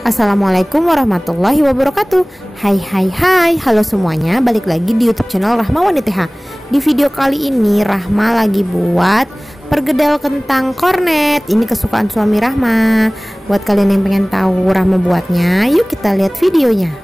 Assalamualaikum warahmatullahi wabarakatuh. Hai, halo semuanya, balik lagi di YouTube channel Rahma Wanita. Di video kali ini Rahma lagi buat pergedel kentang kornet. Ini kesukaan suami Rahma. Buat kalian yang pengen tahu Rahma buatnya, yuk kita lihat videonya.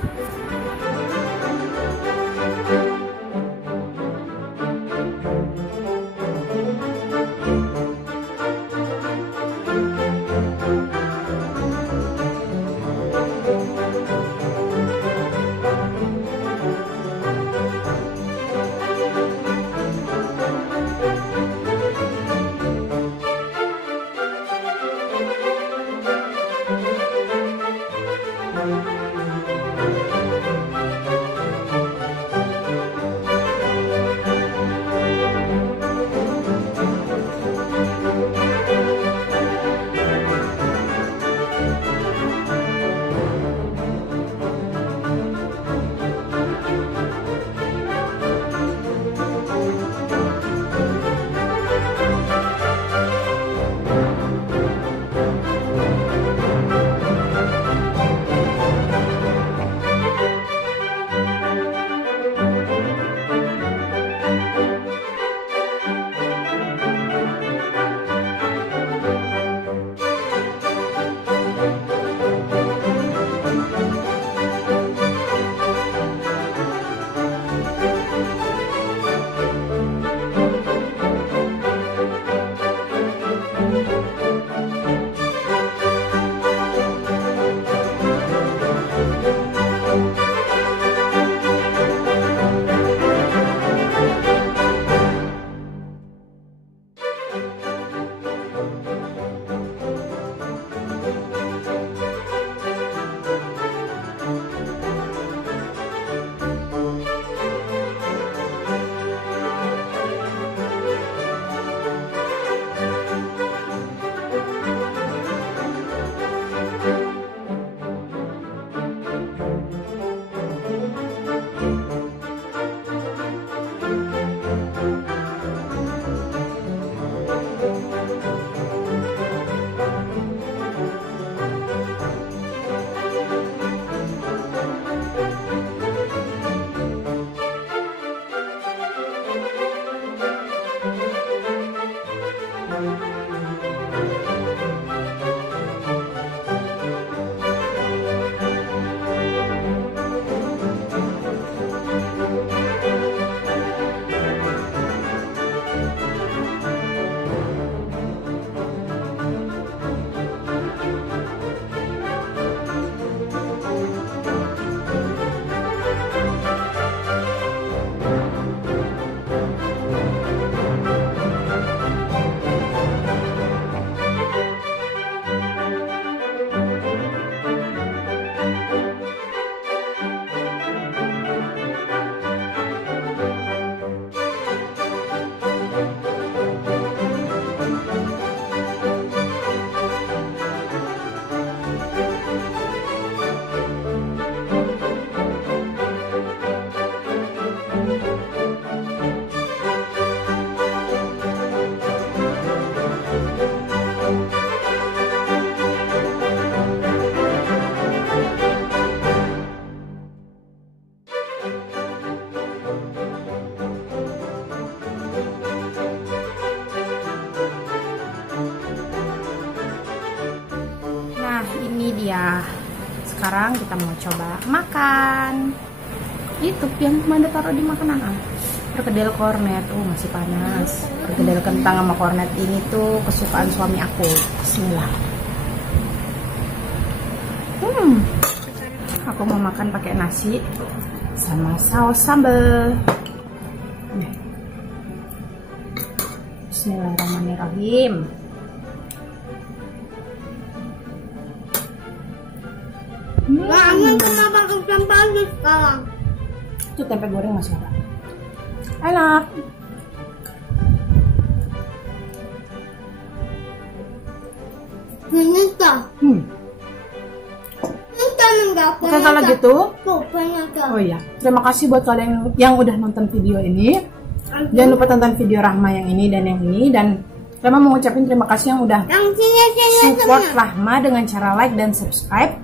Ya, sekarang kita mau coba makan. Itu yang mana taruh di makanan. Pergedel kornet, masih panas. Pergedel kentang sama kornet ini tuh kesukaan suami aku. Bismillah. Aku mau makan pakai nasi sama saus sambal. Bismillahirrahmanirrahim. Kenapa tempe lagi sekarang? Itu tempe goreng masih ada. Enak. Ini tak. Bukan salah gitu. Oh iya. Terima kasih buat kalian yang udah nonton video ini. Jangan lupa tonton video Rahma yang ini dan yang ini, dan Rahma mau ngucapin terima kasih yang udah support Rahma dengan cara like dan subscribe.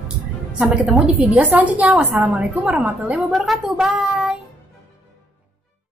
Sampai ketemu di video selanjutnya. Wassalamualaikum warahmatullahi wabarakatuh. Bye.